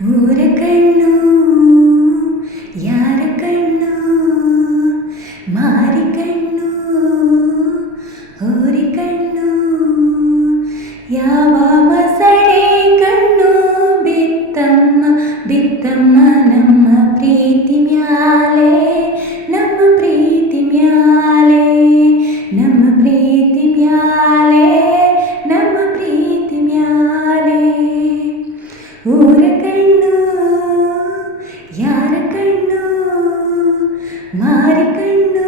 ಊರ ಕಣ್ಣು ಯಾರ ಕಣ್ಣು, ಮಾರಿ ಕಣ್ಣು ಹೋರಿ ಕಣ್ಣು, ಯಾವ ಮಸಳೆ ಕಣ್ಣು ಬಿತ್ತಮ್ಮ ಬಿತ್ತಮ್ಮ ನಮ್ಮ ಪ್ರೀತಿ ಮ್ಯಾಲೆ, ನಮ್ಮ ಪ್ರೀತಿ ಮ್ಯಾಲೆ, ನಮ್ಮ ಪ್ರೀತಿ ಮ್ಯಾಲೆ, ನಮ್ಮ ಪ್ರೀತಿ ಮ್ಯಾಲೆ. ಊರ ಕಣ್ಣು ಯಾರ ಕಣ್ಣು, ಮಾರಿ ಕಣ್ಣು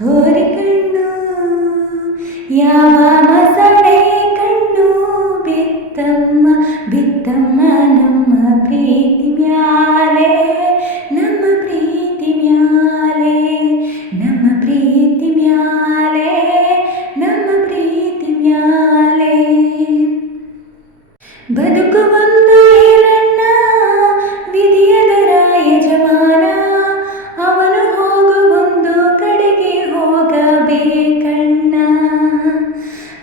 ಹೋರಿ ಕಣ್ಣು, ಯಾವ ಮಸಳೆ ಕಣ್ಣು ಬಿತ್ತಮ್ಮ ಬಿತ್ತಮ್ಮ ನಮ್ಮ ಪ್ರೀತಿ ಮ್ಯಾಲೆ, ನಮ್ಮ ಪ್ರೀತಿ ಮ್ಯಾಲೆ, ನಮ್ಮ ಪ್ರೀತಿ ಮ್ಯಾಲೆ, ನಮ್ಮ ಪ್ರೀತಿ ಮ್ಯಾಲೆ. ಬದುಕು ಒಂದು ಏರಣ್ಣ ವಿಧಿಯದರ ಯಜಮಾನ, ಅವನು ಹೋಗುವೊಂದು ಕಡೆಗೆ ಹೋಗಬೇಕಣ್ಣ.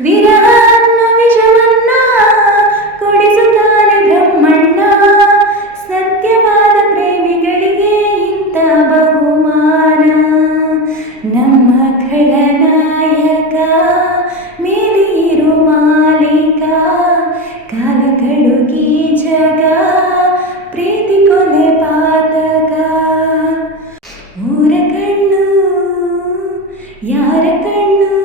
ವಿರಹ ಅನ್ನೋ ವಿಷವನ್ನ ಕೊಡಿಸುತ್ತಾನೆ ಬ್ರಹ್ಮಣ್ಣ, ಸತ್ಯವಾದ ಪ್ರೇಮಿಗಳಿಗೆ ಇಂಥ ಬಹುಮಾನ. ನಮ್ಮ ಖಳನಾಯಕ ಮೇಲೆ ಇರು ಮಾಲೀಕ, ಕಾಲಗಳು ಗೀಜಗ ಪ್ರೀತಿ ಕೊಲೆ ಪಾತಕ. ಊರ ಕಣ್ಣು ಯಾರ ಕಣ್ಣು,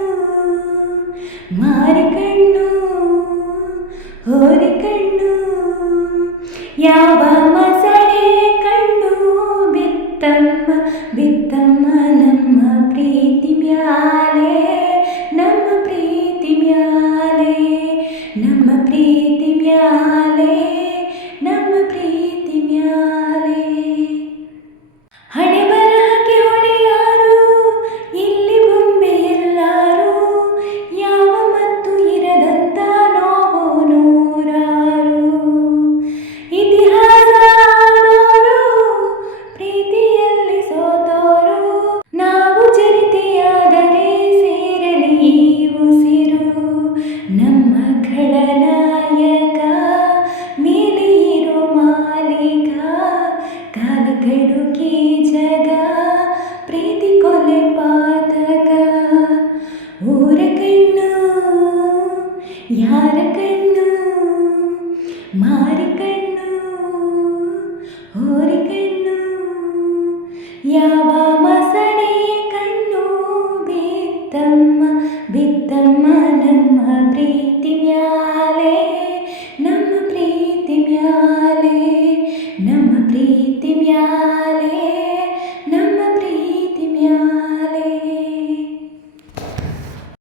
ಮಾರಿ ಕಣ್ಣು ಹೋರಿ ಕಣ್ಣು, ಯಾವ ಮಸಳೆ ಕಣ್ಣು ಬಿತ್ತಮ್ಮ ಬಿತ್ತಮ್ಮ ನಮ್ಮ ಪ್ರೀತಿ ಮ್ಯಾಲೆ, ನಮ್ಮ ಪ್ರೀತಿ ಮ್ಯಾಲೆ, ನಮ್ಮ ಪ್ರೀತಿ ಮ್ಯಾಲೆ, ನಮ್ಮ ಪ್ರೀತಿ ಮ್ಯಾಲೆ. ಹಣೆ ಬರಹಕ್ಕೆ ಹೊಣೆಯಾರು ಇಲ್ಲಿ ಬೊಂಬೆ ಎಲ್ಲಾರು, ಯಾವ ಮತ್ತು ಇರದಂತ ನೋವು ನೂರಾರು. ಇತಿಹಾಸ ಆದೋರು ಪ್ರೀತಿಯಲ್ಲಿ ಸೋತೋರು, ನಾವು ಚರಿತೆಯಾದರೆ ಸೇರಲಿ ಈ ಉಸಿರು. ನಮ್ಮ ಖಳನಾಯಕ ಮೇಲೆ ಇರೋ ಮಾಲೀಕ, ಕಾಲಗಳು ಗೀಜಗ ಪ್ರೀತಿ ಕೊಲೆ ಪಾತಕ. ಊರ ಕಣ್ಣು ಯಾರ ಕಣ್ಣು, ಮಾರಿ ಕಣ್ಣು ಹೋರಿ ಕಣ್ಣು, ಯಾವ ಮಸಳೆ ಕಣ್ಣು ಬಿತ್ತಮ್ಮ ಬಿತ್ತಮ್ಮ ನಮ್ಮ ಪ್ರೀತಿ ಮ್ಯಾಲೆ, ನಮ್ಮ ಪ್ರೀತಿ ಮ್ಯಾಲೆ.